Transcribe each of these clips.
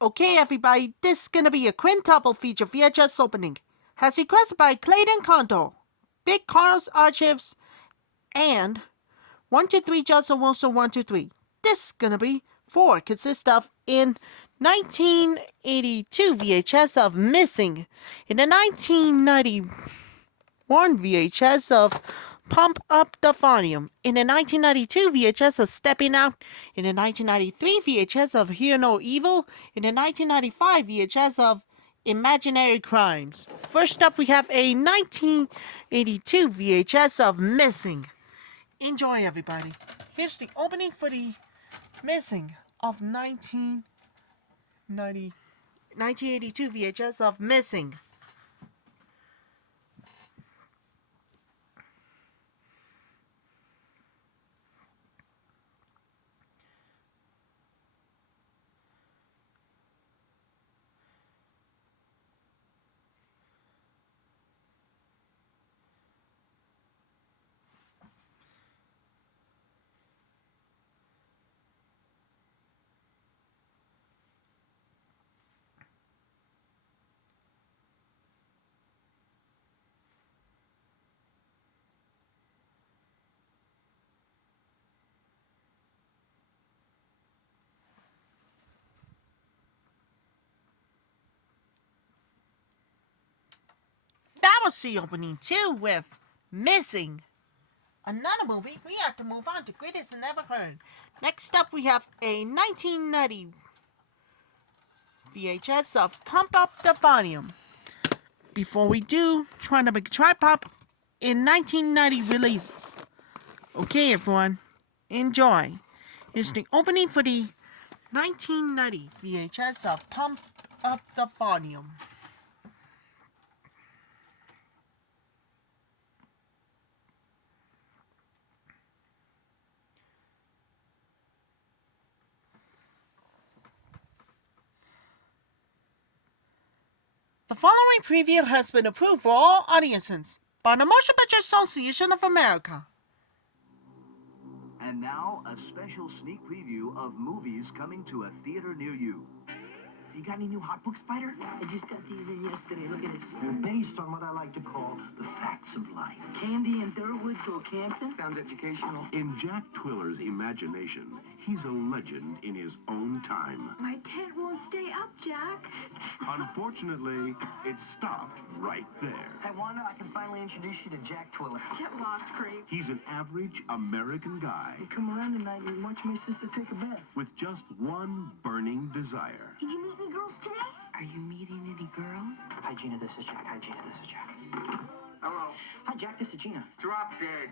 Okay, everybody, this is gonna be a quintuple feature VHS opening. Has requested by Clayton, Condo, Big Carl's Archives, and 123 Justin Wilson 123. This is gonna be 4. Consists of in 1982 VHS of Missing, in the 1991 VHS of Pump Up the Volume, in the 1992 VHS of Stepping Out, in the 1993 VHS of Hear No Evil, in the 1995 VHS of Imaginary Crimes. First up, we have a 1982 VHS of Missing. Enjoy, everybody. Here's the opening for the Missing of 1982 VHS of Missing. That was the opening too with Missing. Another movie, we have to move on to Greatest Never Heard. Next up, we have a 1990 VHS of Pump Up the Volume. Before we do, trying to make a tripod in 1990 releases. Okay, everyone, enjoy. Here's the opening for the 1990 VHS of Pump Up the Volume. The following preview has been approved for all audiences by the Motion Picture Association of America. And now, a special sneak preview of movies coming to a theater near you. So you got any new hot books, Spider? I just got these in yesterday. Look at this. They're based on what I like to call the facts of life. Candy and Durwood go camping? Sounds educational. In Jack Twiller's imagination, he's a legend in his own time. My tent won't stay up, Jack. Unfortunately, it stopped right there. Hey, Wanda, I can finally introduce you to Jack Twiller. Get lost, creep. He's an average American guy You come around tonight and watch my sister take a bath. with just one burning desire. Did you meet any girls today? Are you meeting any girls? Hi, Gina, this is Jack. Hi, Gina, this is Jack. Hello. Hi, Jack, this is Gina. Drop dead.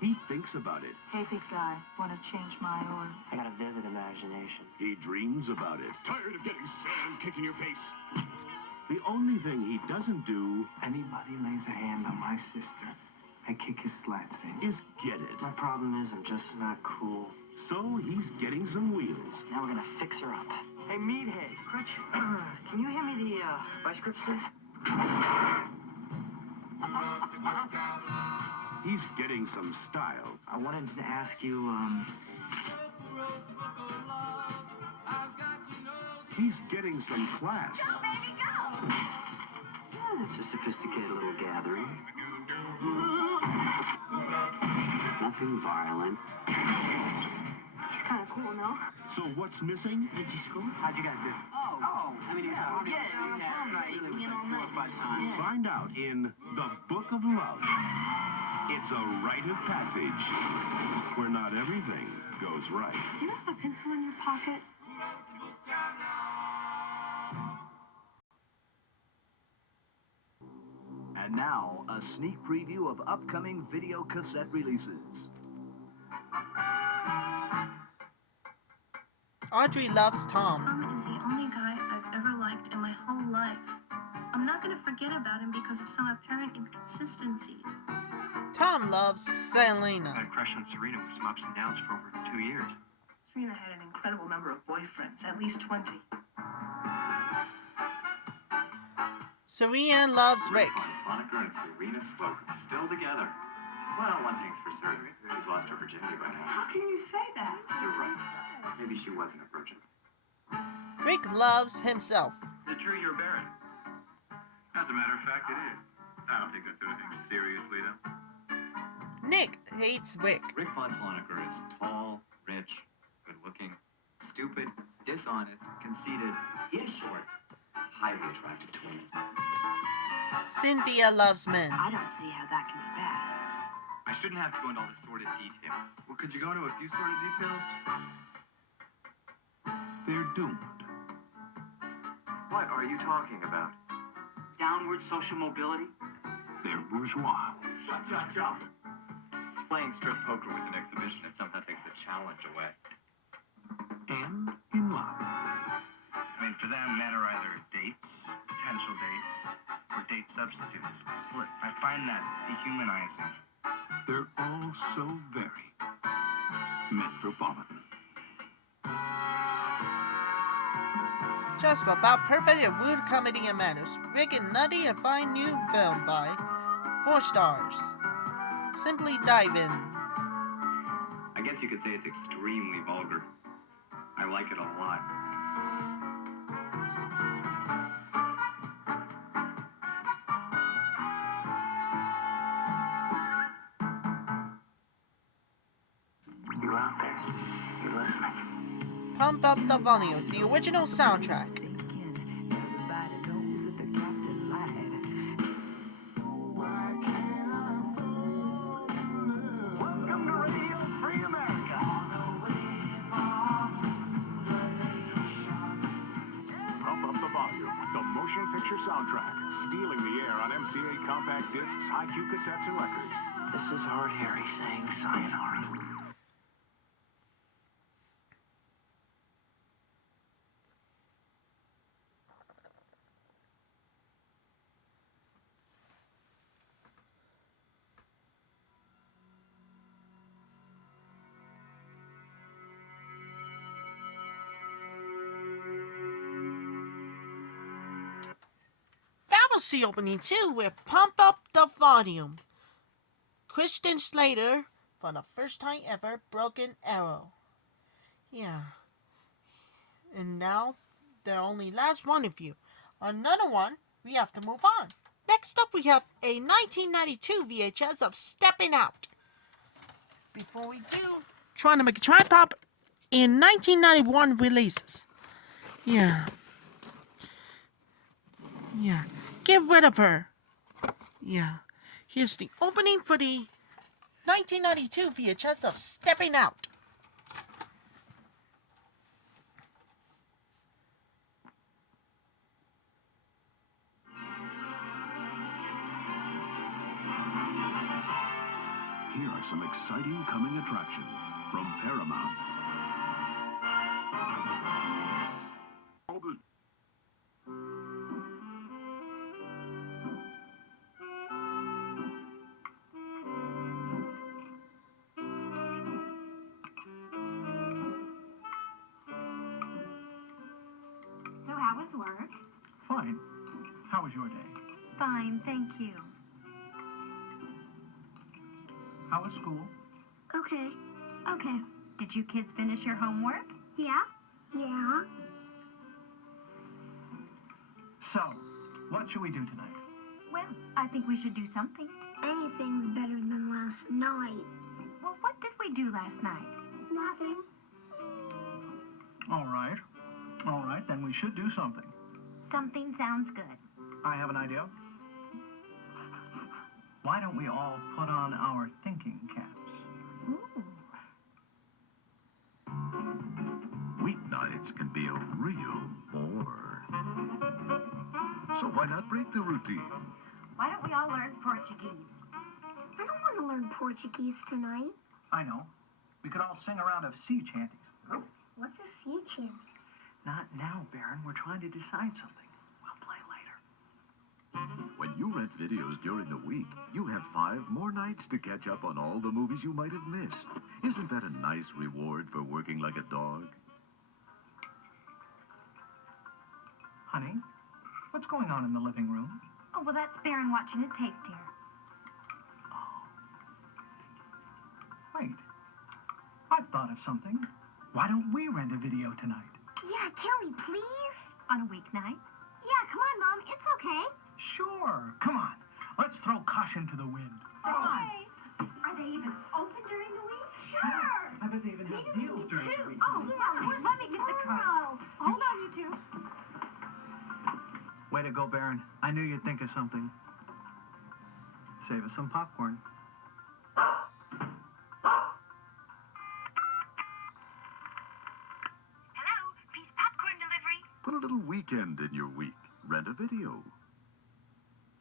He thinks about it. Hey, big guy, want to change my oil? I got a vivid imagination. He dreams about it. Tired of getting sand kicked in your face? The only thing he doesn't do Anybody lays a hand on my sister, I kick his slats in. is get it. My problem is I'm just not cool. So he's getting some wheels. Now we're gonna fix her up. Hey, meathead, Crutch, can you hand me the vice grips, please? He's getting some style. I wanted to ask you, He's getting some class. Baby, go! it's a sophisticated little gathering. Nothing violent. He's kind of cool, no? So what's missing? Went to school? How'd you guys do? Oh, I mean, Find out in The Book of Love. It's a rite of passage where not everything goes right. Do you have a pencil in your pocket? And now, a sneak preview of upcoming video cassette releases. Audrey loves Tom. Tom is the only guy I've ever liked in my whole life. I'm not going to forget about him because of some apparent inconsistency. Tom loves Selena. My crush on Serena with some ups and downs for over 2 years. Serena had an incredible number of boyfriends, at least 20. Serena loves Rick. Monica and Serena Slocum still together. Well, one thing's for certain. She's lost her virginity by now. How can you say that? You're right. Maybe she wasn't a virgin. Rick Nick loves himself. Is it true you're barren? As a matter of fact, it is. I don't take that sort of thing seriously, though. Nick hates Rick. Rick Von Sloniker is tall, rich, good-looking, stupid, dishonest, conceited, in short, highly attractive to women. Cynthia loves men. I don't see how that can be bad. I shouldn't have to go into all the sordid details. Well, could you go into a few sort of details? They're doomed. What are you talking about? Downward social mobility? They're bourgeois. Shut. Playing strip poker with an exhibitionist somehow takes the challenge away. And in love. I mean, for them, men are either dates, potential dates, or date substitutes. Look, I find that dehumanizing. They're all so very metropolitan. Just about perfect and weird comedy and manners. Rick and Nutty and fine new film by 4 stars. Simply dive in. I guess you could say it's extremely vulgar. I like it a lot. You out there? You listening? Pump Up the Volume, the original soundtrack. Welcome to Radio Free America. Pump up the volume. The motion picture soundtrack. Stealing the air on MCA compact discs, high-Q cassettes, and records. This is Hard Harry saying sayonara. That was the opening too with Pump Up the Volume. Christian Slater for the first time ever Broken Arrow. Yeah. And now there only last one of you. Another one, we have to move on. Next up we have a 1992 VHS of Stepping Out. Before we do, trying to make a tripod in 1991 releases. Yeah. Get rid of her. Yeah. Here's the opening for the 1992 VHS of Stepping Out. Here are some exciting coming attractions from Paramount. All the So how was work? Fine. How was your day? Fine, thank you. How was school? Okay. Did you kids finish your homework? Yeah. So, what should we do tonight? Well, I think we should do something. Anything's better than last night. Well, what did we do last night? Nothing. All right, then we should do something. Something sounds good. I have an idea. Why don't we all put on our thinking caps? Ooh. Weeknights can be a real bore. So why not break the routine? Why don't we all learn Portuguese? I don't want to learn Portuguese tonight. I know. We could all sing a round of sea chanties. What's a sea chant? Not now, Baron. We're trying to decide something. We'll play later. When you rent videos during the week, you have 5 more nights to catch up on all the movies you might have missed. Isn't that a nice reward for working like a dog? Honey, what's going on in the living room? Oh, well, that's Baron watching a tape, dear. Wait. I've thought of something. Why don't we rent a video tonight? Yeah, can we please? On a weeknight? Yeah, come on, Mom. It's okay. Sure. Come on. Let's throw caution to the wind. Okay. Are they even open during the week? Sure. I bet they even have deals during the week. Oh, yeah. Let me get the cards. Hold on, you two. Way to go, Baron. I knew you'd think of something. Save us some popcorn. Hello, peace popcorn delivery. Put a little weekend in your week. Rent a video.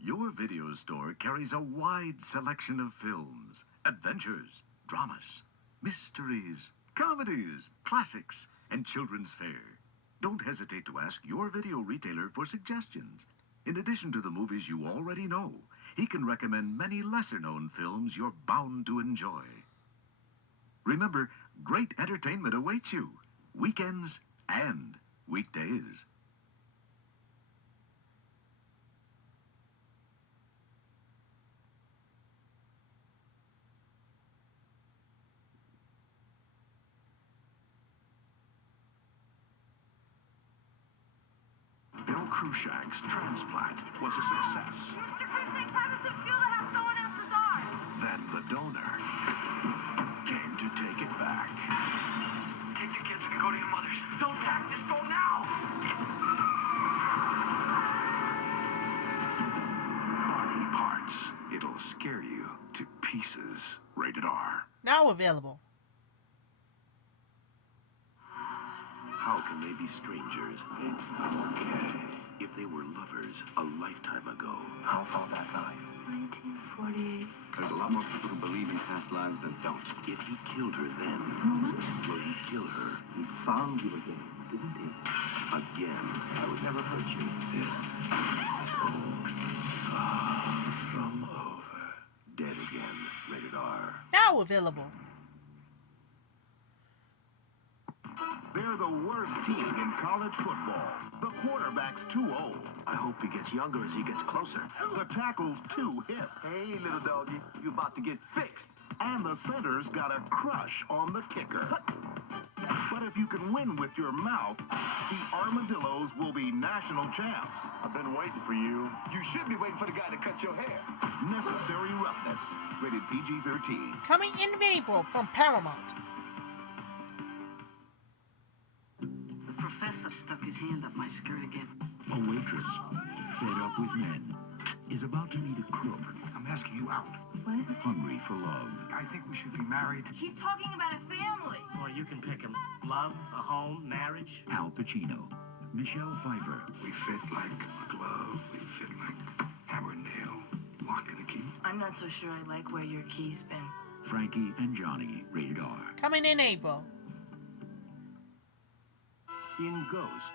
Your video store carries a wide selection of films, adventures, dramas, mysteries, comedies, classics, and children's fare. Don't hesitate to ask your video retailer for suggestions. In addition to the movies you already know, he can recommend many lesser-known films you're bound to enjoy. Remember, great entertainment awaits you, weekends and weekdays. Bill Krushank's transplant was a success. Mr. Cruikshank, how does it feel to have someone else's arm? Then the donor came to take it back. Take the kids and go to your mother's. Don't act. Just go now. Body parts. It'll scare you to pieces. Rated R. Now available. How can they be strangers? It's okay. If they were lovers a lifetime ago. How about that night? 1948. There's a lot more people who believe in past lives than don't. If he killed her then, will he kill her? He found you again, didn't he? Again. I would never hurt you. This is old. Far from over. Dead again. Rated R. Now available. They're the worst team in college football. The quarterback's too old. I hope he gets younger as he gets closer. The tackle's too hip. Hey, little doggy, you about to get fixed. And the center's got a crush on the kicker. But if you can win with your mouth, the Armadillos will be national champs. I've been waiting for you. You should be waiting for the guy to cut your hair. Necessary Roughness. Rated PG-13. Coming in April from Paramount. The professor stuck his hand up my skirt again. A waitress, fed up with men, is about to meet a crook, I'm asking you out. What? hungry for love. I think we should be married. He's talking about a family. Well, you can pick him. Love, a home, marriage. Al Pacino, Michelle Pfeiffer, We fit like a glove. We fit like hammer and nail. Lock and a key. I'm not so sure I like where your key's been. Frankie and Johnny, rated R. Coming in April. In Ghost,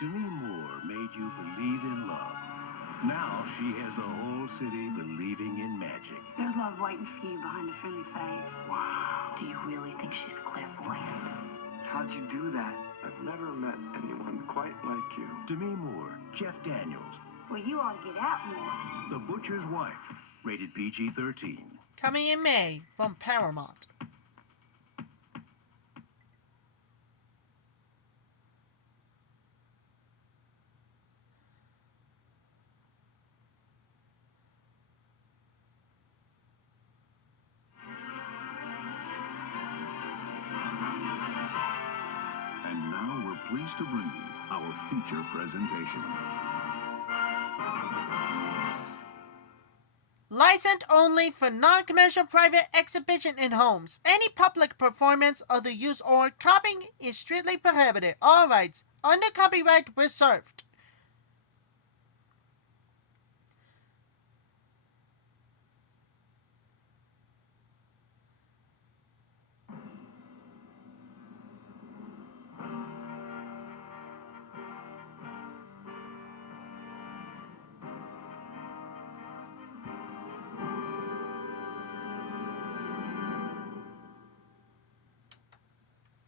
Demi Moore made you believe in love. Now she has the whole city believing in magic. There's love waiting for you behind a friendly face. Wow. Do you really think she's clairvoyant? How'd you do that? I've never met anyone quite like you. Demi Moore, Jeff Daniels, Well, you ought to get out more. The Butcher's Wife, rated PG-13. Coming in May from Paramount. And now we're pleased to bring you our feature presentation. Licensed only for non-commercial private exhibition in homes. Any public performance of the use or copying is strictly prohibited. All rights under copyright reserved.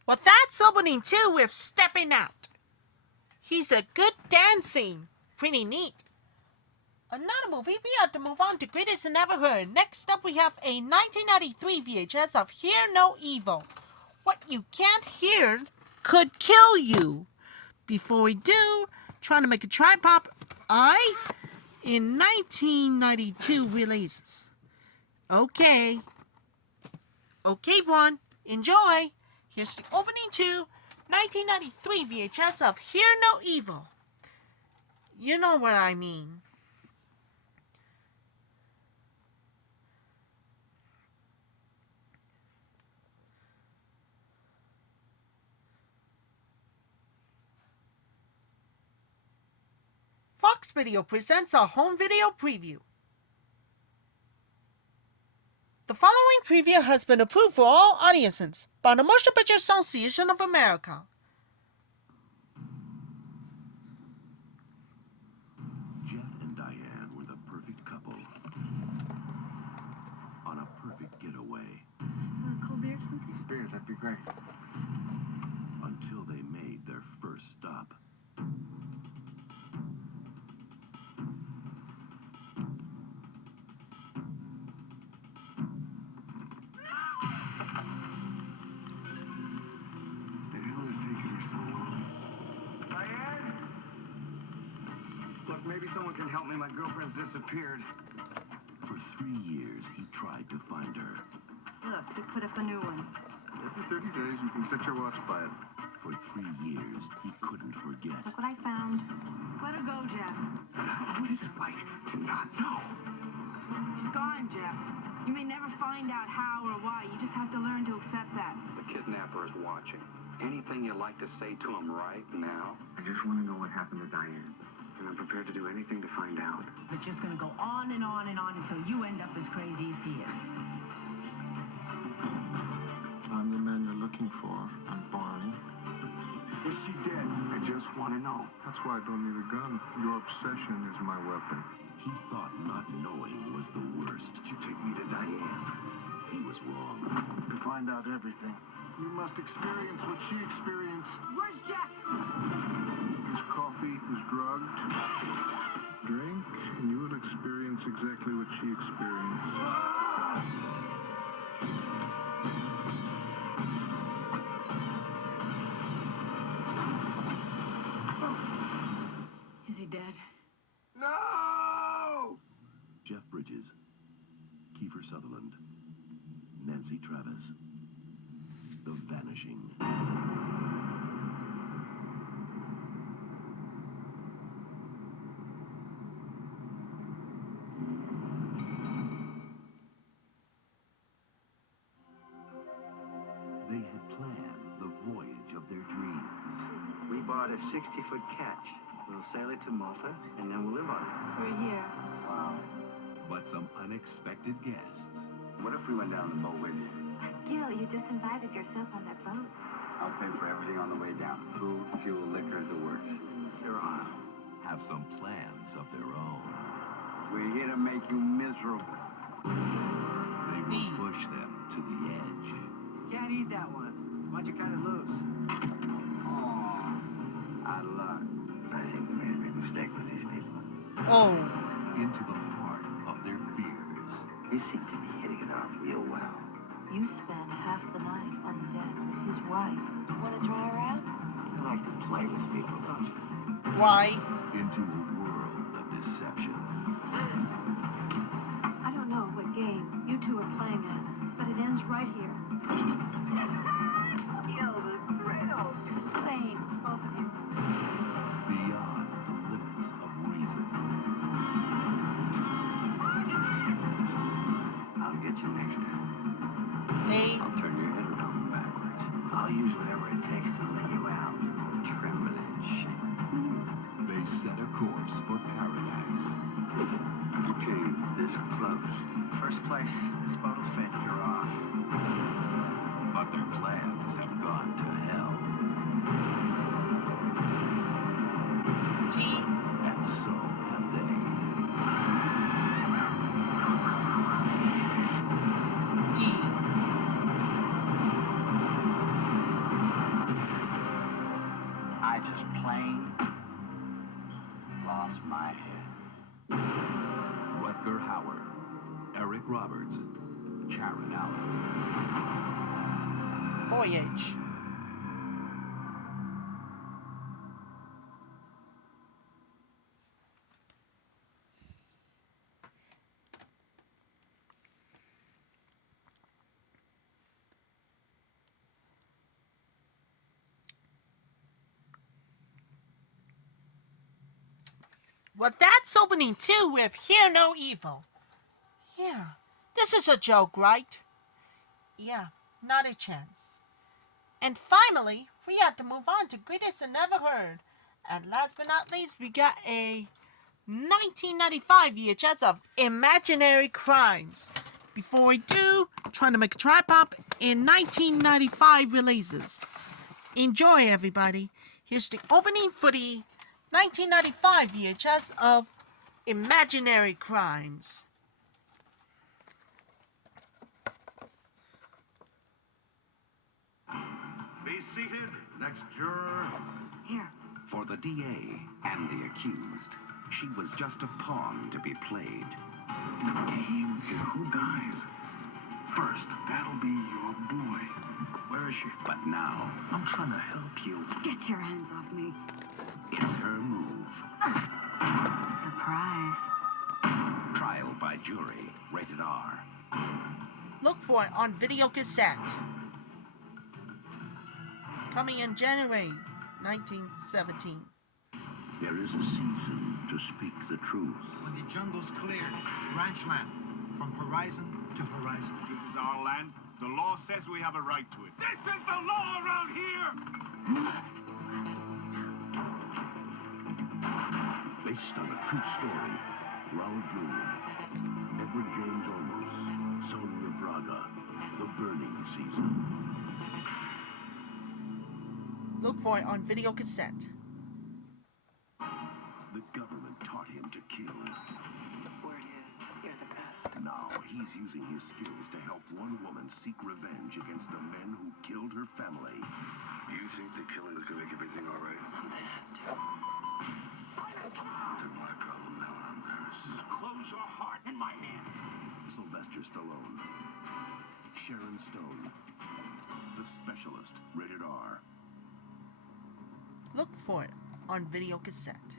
Well, that's opening too with Stepping Out. He's a good dancing. Pretty neat. Another movie, we have to move on to Greatest and Never Heard. Next up, we have a 1993 VHS of Hear No Evil. What you can't hear could kill you. Before we do, trying to make a tripod eye in 1992 releases. Okay, everyone, enjoy. Here's the opening to 1993 VHS of Hear No Evil. You know what I mean. Fox Video presents a home video preview. The following preview has been approved for all audiences by the Motion Picture Association of America. Jeff and Diane were the perfect couple on a perfect getaway. Want a cold beer or something? Beer, that'd be great. Until they made their first stop. The hell is taking her so long? Diane? Look, maybe someone can help me. My girlfriend's disappeared. For 3 years, he tried to find her. Look, we put up a new one. Every 30 days, you can set your watch by it. For 3 years, he couldn't forget. Look what I found. Let her go, Jeff. What it is like to not know. She's gone, Jeff. You may never find out how or why. You just have to learn to accept that. The kidnapper is watching. Anything you'd like to say to him right now? I just want to know what happened to Diane. And I'm prepared to do anything to find out. It's just gonna go on and on and on until you end up as crazy as he is. I'm the man you're looking for. I'm Barney. Is she dead? I just want to know. That's why I don't need a gun. Your obsession is my weapon. He thought not knowing was the worst. You take me to Diane. He was wrong. To find out everything, you must experience what she experienced. Where's Jeff? His coffee was drugged. Drink, and you will experience exactly what she experienced. Is he dead? No! Jeff Bridges, Kiefer Sutherland, Nancy Travis, The Vanishing. They had planned the voyage of their dreams. We bought a 60-foot catch. We'll sail it to Malta, and then we'll live on it. For a year. Wow. But some unexpected guests. What if we went down the boat with you? Gil, you just invited yourself on that boat. I'll pay for everything on the way down. Food, fuel, liquor, the works. Your Honor, Have some plans of their own. we're here to make you miserable. They will push them to the edge. Can't eat that one. Bunch of kind of loose. Oh, I love. I think we made a big mistake with these people. Oh, Into the heart of their fears. You seem to be hitting it off real well. You spent half the night on the deck with his wife. Want to try her out? You like to play with people, don't you? why? Into a world of deception. I don't know what game you two are playing at, but it ends right here. Feel the thrill. Insane, both of you. Beyond the limits of reason. I'll get you next time. They I'll turn your head around backwards. I'll use whatever it takes to lay you out. Tremble and shake. They set a course for paradise. You came this close. First place, this boat'll fit. You're off. But their plans have gone to hell. T And so have they. E I just plain lost my head. Rutger Hauer, Eric Roberts, Karen Allen. Voyage. Well, that's opening 2 with Hear No Evil. Yeah, this is a joke, right? Yeah, not a chance. And finally, we have to move on to Greatest I Never Heard. And last but not least, we got a 1995 VHS of Imaginary Crimes. Before we do, trying to make a tripod in 1995 releases. Enjoy, everybody. Here's the opening for the 1995 VHS of Imaginary Crimes. Be seated. Next juror. Here. For the DA and the accused, she was just a pawn to be played. The game is who dies. First, that'll be your boy. Where is she? But now, I'm trying to help you. Get your hands off me. it's her move. Surprise. Trial by jury, rated R. Look for it on videocassette. Coming in January 1917. There is a season to speak the truth. When the jungle's cleared, ranch land, from horizon to horizon. This is our land. The law says we have a right to it. This is the law around here! Based on a true story, Raul Jr., Edward James Olmos, Sonia Braga, The Burning Season. Look for it on videocassette. The government taught him to kill. Word is, you're the best. Now he's using his skills to help one woman seek revenge against the men who killed her family. You think the killing is gonna make everything all right? Something has to. To my problem now, I'm theirs. Close your heart in my hand. Sylvester Stallone. Sharon Stone. The Specialist, rated R. Look for it on videocassette.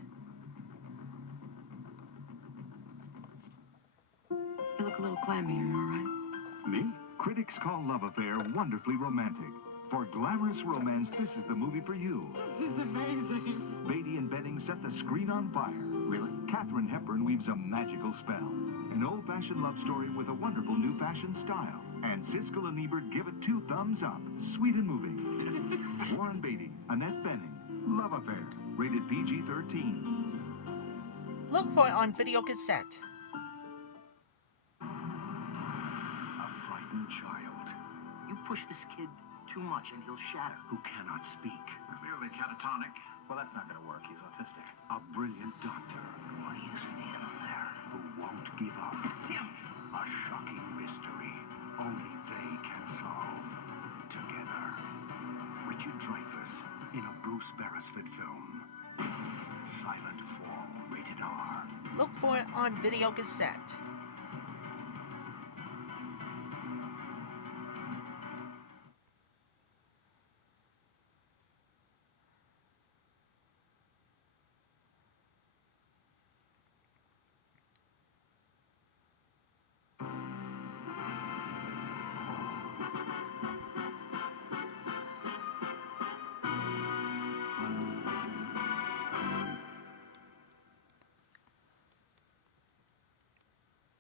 You look a little clammy, are you alright? Me? Critics call Love Affair wonderfully romantic. For glamorous romance, this is the movie for you. This is amazing. Beatty and Benning set the screen on fire. Really? Katharine Hepburn weaves a magical spell. An old-fashioned love story with a wonderful new-fashioned style. And Siskel and Ebert give it 2 thumbs up. Sweet and moving. Warren Beatty, Annette Bening, Love Affair, rated PG-13. Look for it on videocassette. A frightened child You push this kid too much and he'll shatter. who cannot speak. Merely catatonic. Well, that's not gonna work. He's autistic. A brilliant doctor What do you see in there? who won't give up. Tim! A shocking mystery only they can solve together. Richard Dreyfuss in a Bruce Beresford film. Silent Fall, rated R. Look for it on videocassette.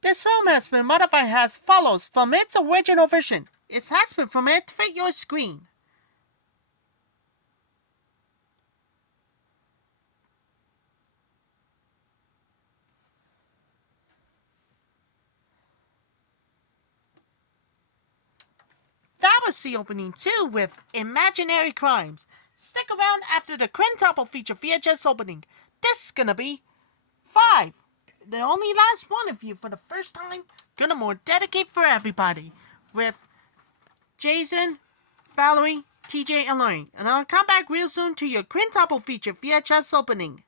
This film has been modified as follows from its original version. It has been formatted to fit your screen. That was the opening 2 with Imaginary Crimes. Stick around after the Quintuple feature VHS opening. This is gonna be 5. The only last one of you for the first time, gonna more dedicate for everybody with Jason, Valerie, TJ, and Lauren. And I'll come back real soon to your Quintuple feature VHS opening.